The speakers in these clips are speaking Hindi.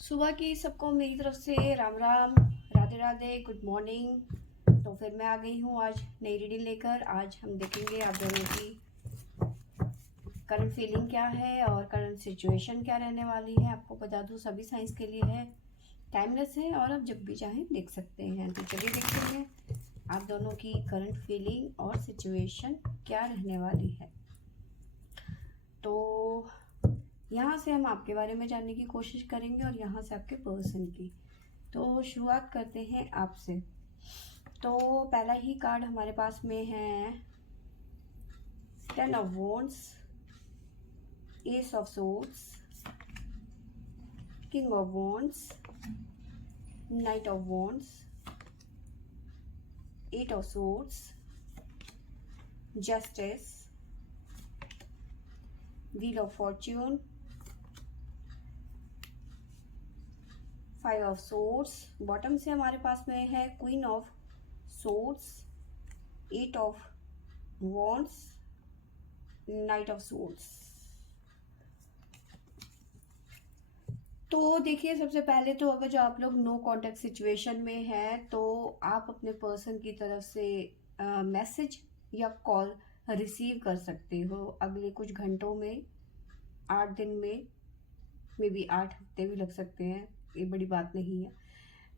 सुबह की सबको मेरी तरफ से राम राम, राधे राधे, गुड मॉर्निंग। तो फिर मैं आ गई हूँ आज नई रीडिंग लेकर। आज हम देखेंगे आप दोनों की करंट फीलिंग क्या है और करंट सिचुएशन क्या रहने वाली है। आपको बता दूँ सभी साइंस के लिए है, टाइमलेस है और आप जब भी चाहें देख सकते हैं। तो चलिए देखते हैं आप दोनों की करंट फीलिंग और सिचुएशन क्या रहने वाली है। तो यहाँ से हम आपके बारे में जानने की कोशिश करेंगे और यहाँ से आपके पर्सन की। तो शुरुआत करते हैं आपसे। तो पहला ही कार्ड हमारे पास में है 10 of wands, S of swords, king of wands, night of wands, 8 of swords, justice, wheel of Fortune, 5 of swords. Bottom से हमारे पास में है queen of swords, 8 of wands, night of swords. तो देखिए, सबसे पहले तो अगर जो आप लोग नो कांटेक्ट सिचुएशन में हैं तो आप अपने पर्सन की तरफ से मैसेज या कॉल रिसीव कर सकते हो अगले कुछ घंटों में, 8 दिन में, मे बी 8 हफ्ते भी लग सकते हैं, ये बड़ी बात नहीं है।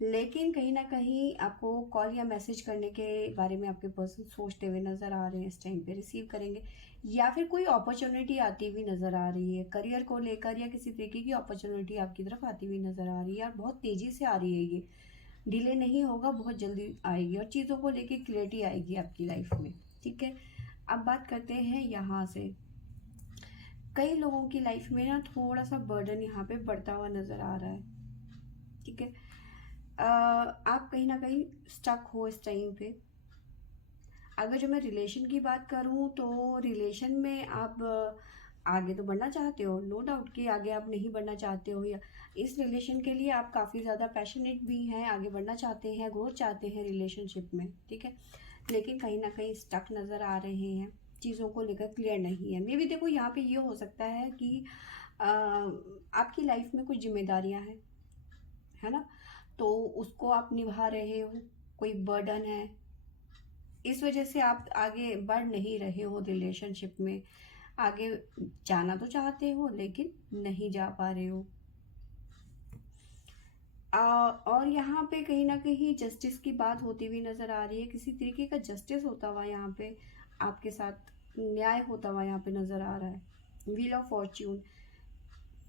लेकिन कहीं ना कहीं आपको कॉल या मैसेज करने के बारे में आपके पर्सन सोचते हुए नज़र आ रहे हैं, इस टाइम पे रिसीव करेंगे। या फिर कोई अपॉर्चुनिटी आती हुई नज़र आ रही है करियर को लेकर, या किसी तरीके की अपॉर्चुनिटी आपकी तरफ आती हुई नज़र आ रही है और बहुत तेज़ी से आ रही है। ये डिले नहीं होगा, बहुत जल्दी आएगी और चीज़ों को लेके क्लियरिटी आएगी आपकी लाइफ में। ठीक है, अब बात करते हैं यहाँ से। कई लोगों की लाइफ में ना थोड़ा सा बर्डन यहाँ पे बढ़ता हुआ नज़र आ रहा है। ठीक है, आप कहीं ना कहीं स्टक हो इस टाइम पे। अगर जो मैं रिलेशन की बात करूं तो रिलेशन में आप आगे तो बढ़ना चाहते हो, नो डाउट कि आगे आप नहीं बढ़ना चाहते हो, या इस रिलेशन के लिए आप काफ़ी ज़्यादा पैशनेट भी हैं, आगे बढ़ना चाहते हैं, ग्रोथ चाहते हैं रिलेशनशिप में। ठीक है, लेकिन कहीं ना कहीं स्टक नज़र आ रहे हैं, चीज़ों को लेकर क्लियर नहीं है। मे भी देखो, यहाँ पे ये हो सकता है कि आपकी लाइफ में कुछ जिम्मेदारियां हैं, है ना, तो उसको आप निभा रहे हो, कोई बर्डन है, इस वजह से आप आगे बढ़ नहीं रहे हो रिलेशनशिप में। आगे जाना तो चाहते हो लेकिन नहीं जा पा रहे हो। और यहाँ पे कहीं ना कहीं जस्टिस की बात होती हुई नजर आ रही है, किसी तरीके का जस्टिस होता हुआ यहाँ पे आपके साथ, न्याय होता हुआ यहाँ पे नजर आ रहा है। व्हील ऑफ फॉर्च्यून,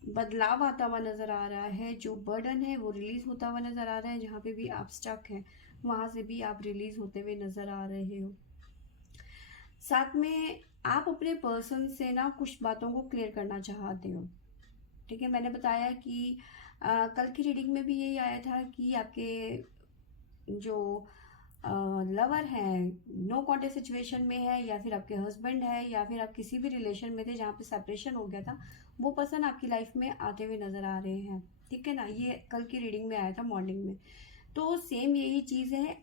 बदलाव आता हुआ नजर आ रहा है, जो बर्डन है वो रिलीज होता हुआ नजर आ रहा है, जहाँ पे भी आप स्टक हैं वहां से भी आप रिलीज होते हुए नजर आ रहे हो। साथ में आप अपने पर्सन से ना कुछ बातों को क्लियर करना चाहते हो। ठीक है, मैंने बताया कि कल की रीडिंग में भी यही आया था कि आपके जो लवर हैं नो कॉन्टेक्ट सिचुएशन में है, या फिर आपके हस्बैंड है, या फिर आप किसी भी रिलेशन में थे जहाँ पे सेपरेशन हो गया था, वो पर्सन आपकी लाइफ में आते हुए नजर आ रहे हैं। ठीक है ना, ये कल की रीडिंग में आया था मॉर्निंग में। तो सेम यही चीज़ है,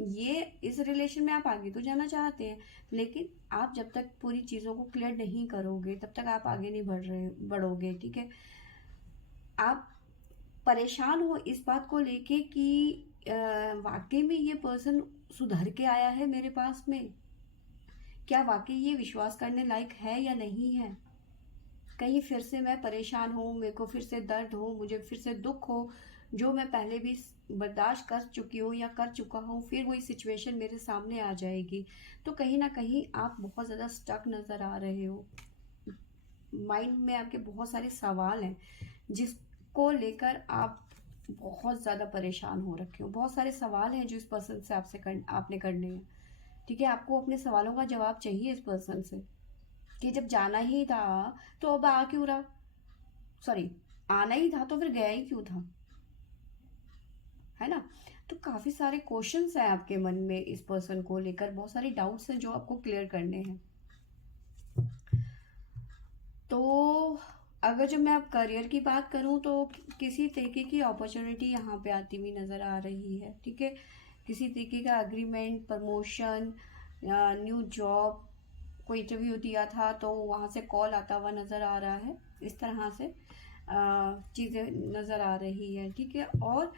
ये इस रिलेशन में आप आगे तो जाना चाहते हैं, लेकिन आप जब तक पूरी चीज़ों को क्लियर नहीं करोगे तब तक आप आगे नहीं बढ़ोगे। ठीक है, आप परेशान हो इस बात को लेके कि वाकई में ये पर्सन सुधर के आया है मेरे पास में, क्या वाकई ये विश्वास करने लायक है या नहीं है, कहीं फिर से मैं परेशान हूँ, मेरे को फिर से दर्द हो, मुझे फिर से दुख हो, जो मैं पहले भी बर्दाश्त कर चुकी हूँ या कर चुका हूँ, फिर वही सिचुएशन मेरे सामने आ जाएगी। तो कहीं ना कहीं आप बहुत ज़्यादा स्टक नज़र आ रहे हो, माइंड में आपके बहुत सारे सवाल हैं जिसको लेकर आप बहुत ज़्यादा परेशान हो रखे हो। बहुत सारे सवाल हैं जो इस पर्सन से आपने करने हैं। ठीक है, आपको अपने सवालों का जवाब चाहिए इस पर्सन से कि जब जाना ही था तो अब आ क्यों रहा, सॉरी, आना ही था तो फिर गया ही क्यों था, है ना। तो काफी सारे क्वेश्चंस हैं आपके मन में इस पर्सन को लेकर, बहुत सारे डाउट्स हैं जो आपको क्लियर करने हैं। तो अगर जब मैं अब करियर की बात करूं तो किसी तरीके की अपॉर्चुनिटी यहाँ पे आती हुई नज़र आ रही है। ठीक है, किसी तरीके का अग्रीमेंट, प्रमोशन, न्यू जॉब, कोई इंटरव्यू दिया था तो वहाँ से कॉल आता हुआ नज़र आ रहा है, इस तरह से चीज़ें नज़र आ रही है, ठीक है। और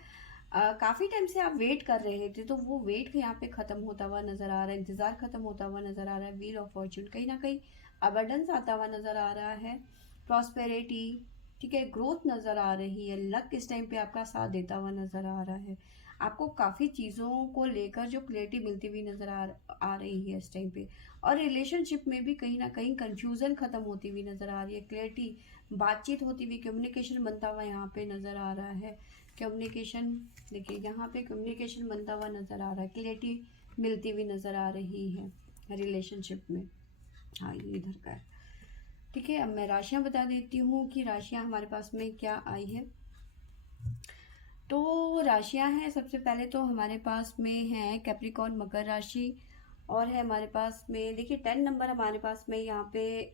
काफ़ी टाइम से आप वेट कर रहे थे, तो वो वेट यहाँ पे ख़त्म होता हुआ नज़र आ रहा है, इंतज़ार ख़त्म होता हुआ नज़र आ रहा है। व्हील ऑफ फॉर्च्यून, कहीं ना कहीं अबंडेंस आता हुआ नज़र आ रहा है, प्रॉस्पेरिटी, ठीक है, ग्रोथ नज़र आ रही है। लक इस टाइम पे आपका साथ देता हुआ नज़र आ रहा है। आपको काफ़ी चीज़ों को लेकर जो क्लैरिटी मिलती हुई नज़र आ रही है इस टाइम पे। और रिलेशनशिप में भी कहीं ना कहीं कंफ्यूजन ख़त्म होती हुई नज़र आ रही है, क्लैरिटी, बातचीत होती हुई, कम्युनिकेशन बनता हुआ यहाँ पे नज़र आ रहा है। कम्युनिकेशन, देखिए यहाँ पे कम्युनिकेशन बनता हुआ नज़र आ रहा है, क्लैरिटी मिलती हुई नज़र आ रही है रिलेशनशिप में। हाँ, ये इधर का है, ठीक है। अब मैं राशियाँ बता देती हूँ कि राशियाँ हमारे पास में क्या आई है। तो राशियाँ हैं, सबसे पहले तो हमारे पास में है कैप्रिकॉर्न, मकर राशि। और है हमारे पास में, देखिए 10 नंबर हमारे पास में यहाँ पे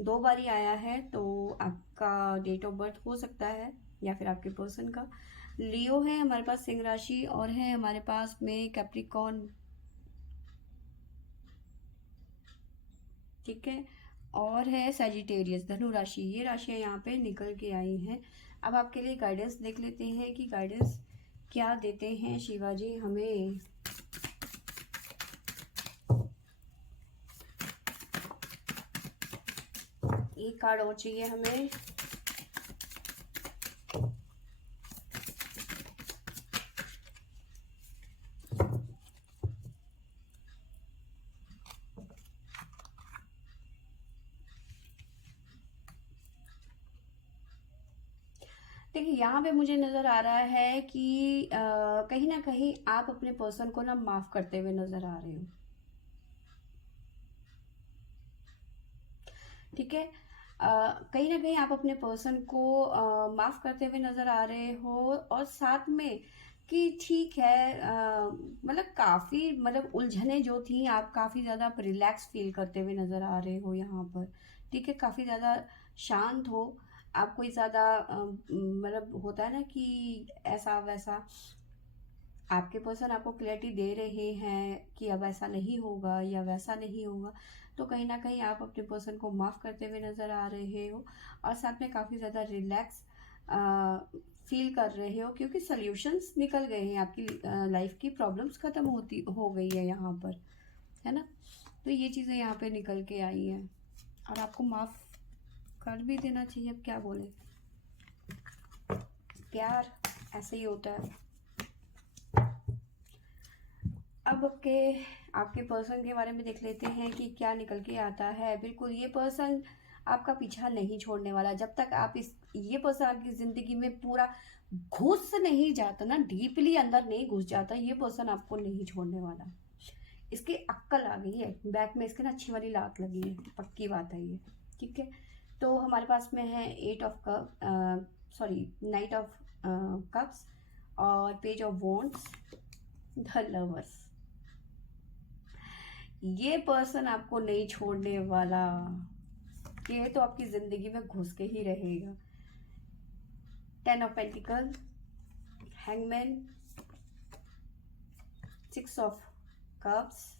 2 बारी आया है, तो आपका डेट ऑफ बर्थ हो सकता है या फिर आपके पर्सन का। लियो है हमारे पास सिंह राशि, और है हमारे पास में कैप्रिकॉर्न, ठीक है। और है सैजिटेरियस, धनु राशि। ये राशियाँ यहाँ पे निकल के आई हैं। अब आपके लिए गाइडेंस देख लेते हैं कि गाइडेंस क्या देते हैं शिवाजी हमें। एक कार्ड और चाहिए हमें। देखिए यहाँ पे मुझे नज़र आ रहा है कि कहीं ना कहीं आप अपने पर्सन को ना माफ़ करते हुए नज़र आ रहे हो, ठीक है। कहीं ना कहीं आप अपने पर्सन को माफ़ करते हुए नज़र आ रहे हो, और साथ में कि ठीक है, मतलब काफ़ी, मतलब उलझने जो थी, आप काफ़ी ज़्यादा आप रिलैक्स फील करते हुए नज़र आ रहे हो यहाँ पर, ठीक है। काफ़ी ज़्यादा शांत हो, आप कोई ज़्यादा मतलब होता है ना कि ऐसा वैसा, आपके पर्सन आपको क्लैरिटी दे रहे हैं कि अब ऐसा नहीं होगा या वैसा नहीं होगा, तो कहीं ना कहीं आप अपने पर्सन को माफ़ करते हुए नज़र आ रहे हो, और साथ में काफ़ी ज़्यादा रिलैक्स फील कर रहे हो, क्योंकि सॉल्यूशंस निकल गए हैं, आपकी लाइफ की प्रॉब्लम्स ख़त्म होती हो गई है यहाँ पर, है ना। तो ये चीज़ें यहाँ पे निकल के आई हैं, और आपको माफ़ कर भी देना चाहिए। अब क्या बोले, प्यार ऐसे ही होता है। अब आपके पर्सन के बारे में देख लेते हैं कि क्या निकल के आता है। बिल्कुल, ये पर्सन आपका पीछा नहीं छोड़ने वाला, जब तक आप ये पर्सन आपकी ज़िंदगी में पूरा घुस नहीं जाता ना, डीपली अंदर नहीं घुस जाता, ये पर्सन आपको नहीं छोड़ने वाला। इसकी अक्ल आ गई है, बैक में इसके ना अच्छी वाली लात लगी है, पक्की बात है ये, ठीक है। तो हमारे पास में है 9 ऑफ कप्स और page of wands, the lovers. ये पर्सन आपको नहीं छोड़ने वाला, ये तो आपकी जिंदगी में घुस के ही रहेगा। 10 of pentacle, hangman, 6 of cups,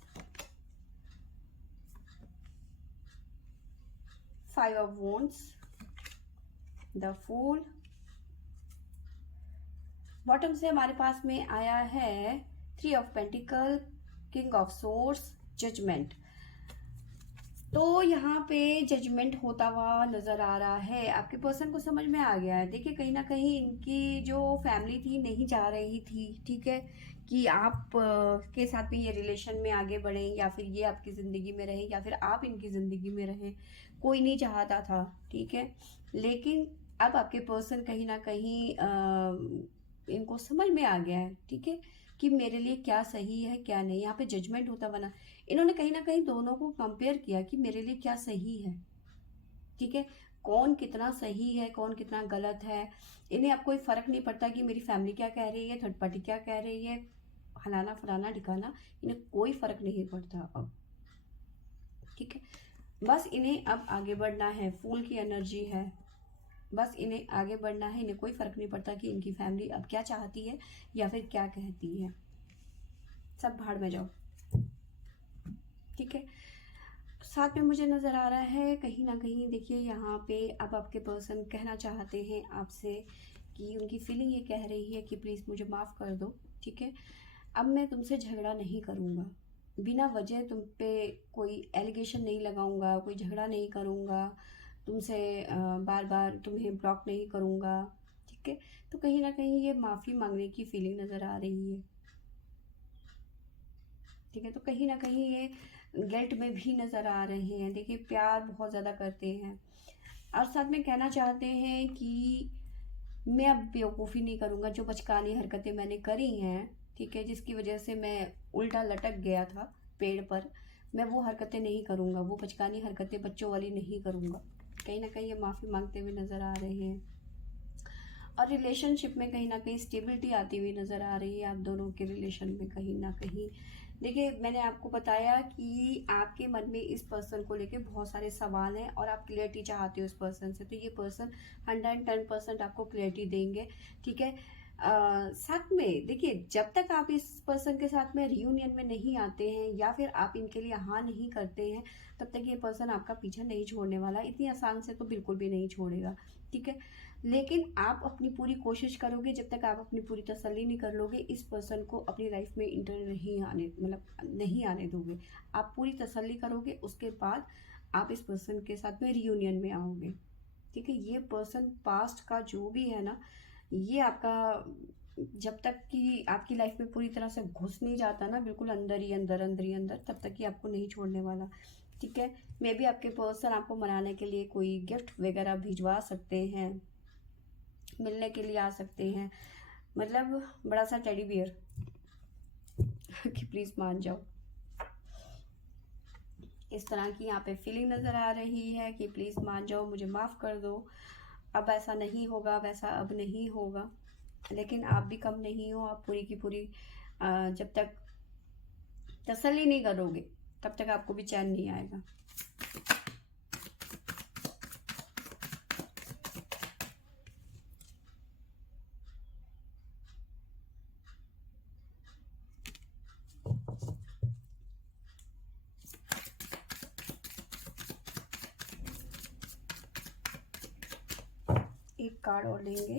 5 of wands, the fool. Bottom से हमारे पास में आया है 3 of pentacle, king of swords, judgement. तो यहाँ पे जजमेंट होता हुआ नज़र आ रहा है, आपके पर्सन को समझ में आ गया है। देखिए कहीं ना कहीं इनकी जो फैमिली थी नहीं चाह रही थी, ठीक है, कि आप के साथ में ये रिलेशन में आगे बढ़ें, या फिर ये आपकी ज़िंदगी में रहें, या फिर आप इनकी ज़िंदगी में रहें, कोई नहीं चाहता था, ठीक है। लेकिन अब आपके पर्सन कहीं ना कहीं इनको समझ में आ गया है, ठीक है, कि मेरे लिए क्या सही है क्या नहीं। यहाँ पे जजमेंट होता बना, इन्होंने कहीं ना कहीं दोनों को कंपेयर किया कि मेरे लिए क्या सही है, ठीक है, कौन कितना सही है कौन कितना गलत है। इन्हें अब कोई फर्क नहीं पड़ता कि मेरी फैमिली क्या कह रही है, थर्ड पार्टी क्या कह रही है, फलाना फलाना ढिकाना, इन्हें कोई फर्क नहीं पड़ता अब, ठीक है। बस इन्हें अब आगे बढ़ना है, फूल की एनर्जी है, बस इन्हें आगे बढ़ना है। इन्हें कोई फर्क नहीं पड़ता कि इनकी फैमिली अब क्या चाहती है या फिर क्या कहती है, सब भाड़ में जाओ, ठीक है। साथ में मुझे नज़र आ रहा है कहीं ना कहीं, देखिए यहाँ पे अब आपके पर्सन कहना चाहते हैं आपसे कि उनकी फीलिंग ये कह रही है कि प्लीज़ मुझे माफ़ कर दो, ठीक है। अब मैं तुमसे झगड़ा नहीं करूँगा, बिना वजह तुम पे कोई एलिगेशन नहीं लगाऊंगा, कोई झगड़ा नहीं करूँगा तुमसे, बार बार तुम्हें ब्लॉक नहीं करूँगा, ठीक है। तो कहीं ना कहीं ये माफ़ी मांगने की फीलिंग नज़र आ रही है, ठीक है। तो कहीं ना कहीं ये गिल्ट में भी नज़र आ रहे हैं, देखिए प्यार बहुत ज़्यादा करते हैं और साथ में कहना चाहते हैं कि मैं अब बेवकूफ़ी नहीं करूँगा, जो बचकानी हरकतें मैंने करी हैं, ठीक है, जिसकी वजह से मैं उल्टा लटक गया था पेड़ पर, मैं वो हरकतें नहीं करूँगा, वो बचकानी हरकतें बच्चों वाली नहीं करूँगा। कहीं ना कहीं ये माफ़ी मांगते हुए नज़र आ रहे हैं और रिलेशनशिप में कहीं ना कहीं स्टेबिलिटी आती हुई नज़र आ रही है आप दोनों के रिलेशन में कहीं ना कहीं। देखिए मैंने आपको बताया कि आपके मन में इस पर्सन को लेके बहुत सारे सवाल हैं और आप क्लियरिटी चाहते हो इस पर्सन से, तो ये पर्सन 110% आपको क्लियरिटी देंगे, ठीक है। साथ में देखिए जब तक आप इस पर्सन के साथ में रियूनियन में नहीं आते हैं या फिर आप इनके लिए हाँ नहीं करते हैं, तब तक ये पर्सन आपका पीछा नहीं छोड़ने वाला, इतनी आसान से तो बिल्कुल भी नहीं छोड़ेगा, ठीक है। लेकिन आप अपनी पूरी कोशिश करोगे, जब तक आप अपनी पूरी तसल्ली नहीं कर लोगे इस पर्सन को अपनी लाइफ में इंटर नहीं आने, मतलब नहीं आने दोगे, आप पूरी तसल्ली करोगे, उसके बाद आप इस पर्सन के साथ में रियूनियन में आओगे, ठीक है। ये पर्सन पास्ट का जो भी है ना, ये आपका जब तक कि आपकी लाइफ में पूरी तरह से घुस नहीं जाता ना, बिल्कुल अंदर ही अंदर अंदर ही अंदर, तब तक ही आपको नहीं छोड़ने वाला, ठीक है। मे बी आपके पर्सन आपको मनाने के लिए कोई गिफ्ट वगैरह भिजवा सकते हैं, मिलने के लिए आ सकते हैं, मतलब बड़ा सा टेडी बियर कि प्लीज़ मान जाओ, इस तरह की यहाँ पे फीलिंग नज़र आ रही है कि प्लीज़ मान जाओ, मुझे माफ़ कर दो, अब ऐसा नहीं होगा, वैसा अब नहीं होगा। लेकिन आप भी कम नहीं हो, आप पूरी की पूरी जब तक तसल्ली नहीं करोगे तब तक आपको भी चैन नहीं आएगा। एक कार्ड और लेंगे।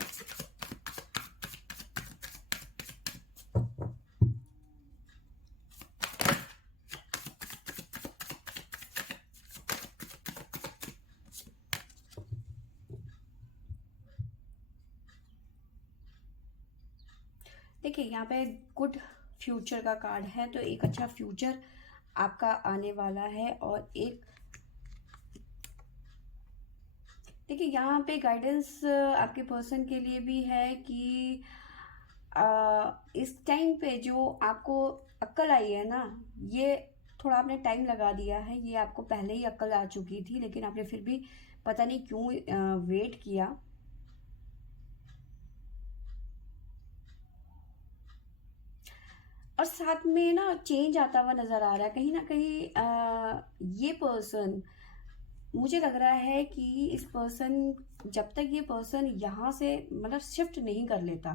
देखिए यहाँ पे गुड फ्यूचर का कार्ड है, तो एक अच्छा फ्यूचर आपका आने वाला है। और एक देखिए यहाँ पे गाइडेंस आपके पर्सन के लिए भी है कि इस टाइम पे जो आपको अक्ल आई है ना, ये थोड़ा आपने टाइम लगा दिया है, ये आपको पहले ही अक्ल आ चुकी थी लेकिन आपने फिर भी पता नहीं क्यों वेट किया। और साथ में ना चेंज आता हुआ नज़र आ रहा है कहीं ना कहीं, ये पर्सन, मुझे लग रहा है कि इस पर्सन, जब तक ये पर्सन यहाँ से मतलब शिफ्ट नहीं कर लेता,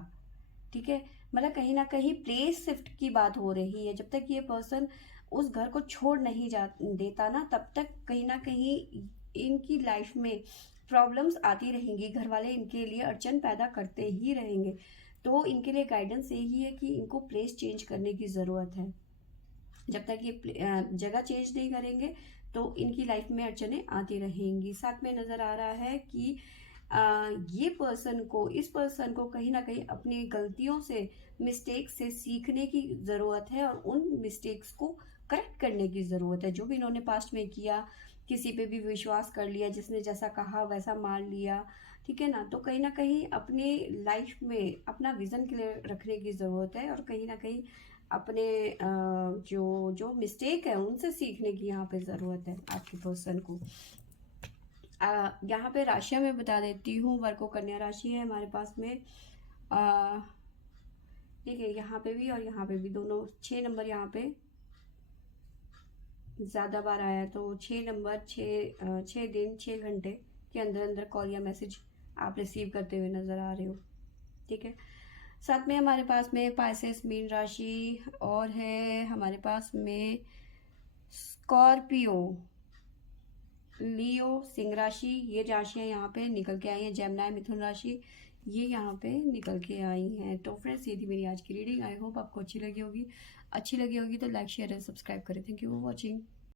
ठीक है, मतलब कहीं ना कहीं प्लेस शिफ्ट की बात हो रही है, जब तक ये पर्सन उस घर को छोड़ नहीं जा देता ना, तब तक कहीं ना कहीं इनकी लाइफ में प्रॉब्लम्स आती रहेंगी, घर वाले इनके लिए अड़चन पैदा करते ही रहेंगे। तो इनके लिए गाइडेंस यही है कि इनको प्लेस चेंज करने की ज़रूरत है, जब तक ये जगह चेंज नहीं करेंगे तो इनकी लाइफ में अड़चने आती रहेंगी। साथ में नज़र आ रहा है कि ये पर्सन को, इस पर्सन को कहीं ना कहीं अपनी गलतियों से, मिस्टेक से सीखने की ज़रूरत है और उन मिस्टेक्स को करेक्ट करने की ज़रूरत है। जो भी इन्होंने पास्ट में किया, किसी पे भी विश्वास कर लिया, जिसने जैसा कहा वैसा मान लिया, ठीक है ना, तो कहीं ना कहीं अपने लाइफ में अपना विज़न क्लियर रखने की ज़रूरत है और कहीं ना कहीं अपने जो जो मिस्टेक है उनसे सीखने की यहाँ पे ज़रूरत है आपके पर्सन को। यहाँ पे राशियाँ मैं बता देती हूँ। वर्को कन्या राशि है हमारे पास में। ठीक है, यहाँ पे भी और यहाँ पे भी दोनों 6 नंबर यहाँ पे ज़्यादा बार आया, तो 6 नंबर 6 दिन 6 घंटे के अंदर अंदर कॉल या मैसेज आप रिसीव करते हुए नज़र आ रहे हो, ठीक है। साथ में हमारे पास में पाइसेस मीन राशि और है हमारे पास में स्कॉर्पियो, लियो सिंह राशि, ये राशियाँ यहाँ पे निकल के आई हैं। जेमिनी मिथुन राशि, ये यहाँ पे निकल के आई हैं। तो फ्रेंड्स, ये थी मेरी आज की रीडिंग। आई होप आपको अच्छी लगी होगी तो लाइक शेयर एंड सब्सक्राइब करें। Thank you for watching.